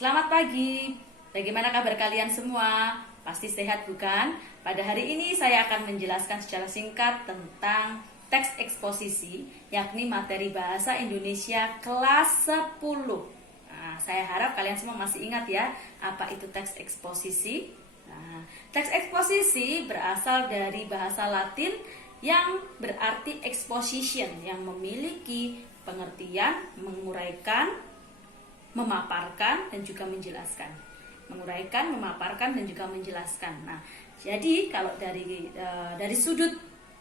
Selamat pagi. Bagaimana kabar kalian semua? Pasti sehat bukan? Pada hari ini saya akan menjelaskan secara singkat tentang teks eksposisi, yakni materi bahasa Indonesia kelas 10. Nah, saya harap kalian semua masih ingat ya, apa itu teks eksposisi. Nah, teks eksposisi berasal dari bahasa Latin yang berarti exposition, yang memiliki pengertian menguraikan, memaparkan dan juga menjelaskan. Menguraikan, memaparkan dan juga menjelaskan. Nah, jadi kalau dari sudut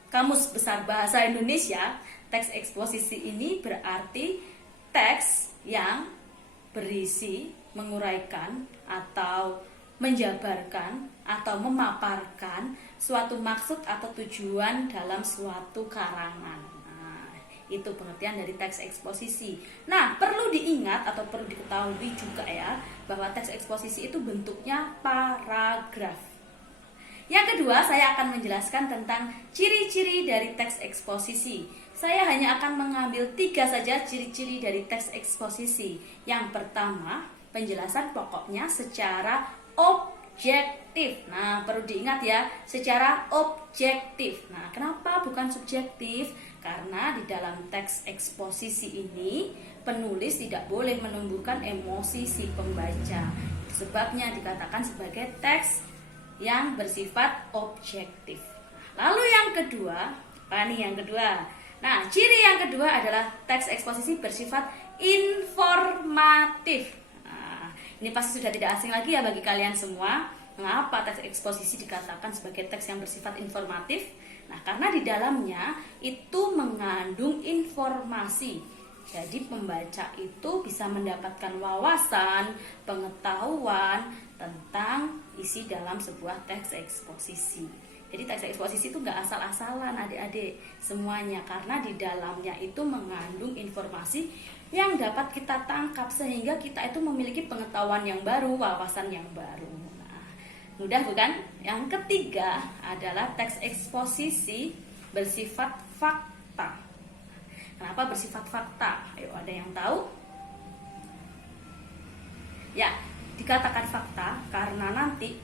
Kamus Besar Bahasa Indonesia, teks eksposisi ini berarti teks yang berisi menguraikan atau menjabarkan atau memaparkan suatu maksud atau tujuan dalam suatu karangan. Itu pengertian dari teks eksposisi. Nah, perlu diingat atau perlu diketahui juga ya, bahwa teks eksposisi itu bentuknya paragraf. Yang kedua, saya akan menjelaskan tentang ciri-ciri dari teks eksposisi. Saya hanya akan mengambil 3 saja ciri-ciri dari teks eksposisi. Yang pertama, penjelasan pokoknya secara objektif. Nah, perlu diingat ya, secara objektif. Nah, kenapa bukan subjektif? Karena di dalam teks eksposisi ini penulis tidak boleh menumbuhkan emosi si pembaca. Sebabnya dikatakan sebagai teks yang bersifat objektif. Lalu yang kedua, apa nih yang kedua? Nah, ciri yang kedua adalah teks eksposisi bersifat informatif. Nah, ini pasti sudah tidak asing lagi ya bagi kalian semua. Mengapa teks eksposisi dikatakan sebagai teks yang bersifat informatif? Nah, karena di dalamnya itu mengandung informasi. Jadi pembaca itu bisa mendapatkan wawasan, pengetahuan tentang isi dalam sebuah teks eksposisi. Jadi teks eksposisi itu nggak asal-asalan adik-adik semuanya, karena di dalamnya itu mengandung informasi yang dapat kita tangkap sehingga kita itu memiliki pengetahuan yang baru, wawasan yang baru. Mudah bukan? Yang ketiga adalah teks eksposisi bersifat fakta. Kenapa bersifat fakta? Ayo, ada yang tahu? Ya, dikatakan fakta karena nanti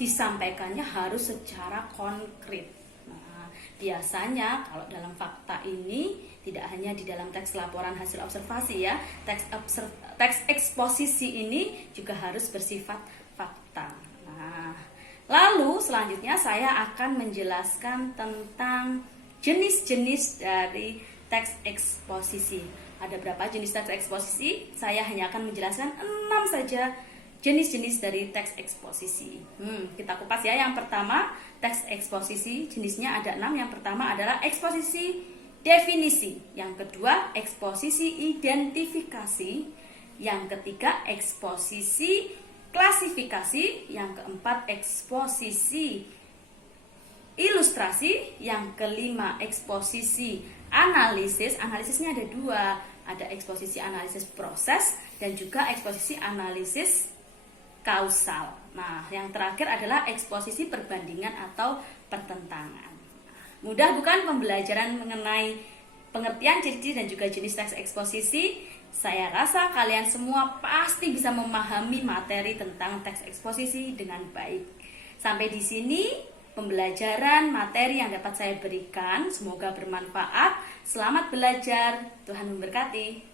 disampaikannya harus secara konkret. Nah, biasanya kalau dalam fakta ini tidak hanya di dalam teks laporan hasil observasi ya, teks eksposisi ini juga harus bersifat fakta. Lalu selanjutnya saya akan menjelaskan tentang jenis-jenis dari teks eksposisi. Ada berapa jenis teks eksposisi? Saya hanya akan menjelaskan 6 saja jenis-jenis dari teks eksposisi. Kita kupas ya. Yang pertama, teks eksposisi jenisnya ada 6. Yang pertama adalah eksposisi definisi. Yang kedua, eksposisi identifikasi. Yang ketiga, eksposisi klasifikasi. Yang keempat, eksposisi ilustrasi. Yang kelima, eksposisi analisis. Analisisnya ada 2, ada eksposisi analisis proses dan juga eksposisi analisis kausal. Nah, yang terakhir adalah eksposisi perbandingan atau pertentangan. Mudah bukan pembelajaran mengenai pengertian ciri-ciri dan juga jenis teks eksposisi? Saya rasa kalian semua pasti bisa memahami materi tentang teks eksposisi dengan baik. Sampai di sini pembelajaran materi yang dapat saya berikan. Semoga bermanfaat. Selamat belajar. Tuhan memberkati.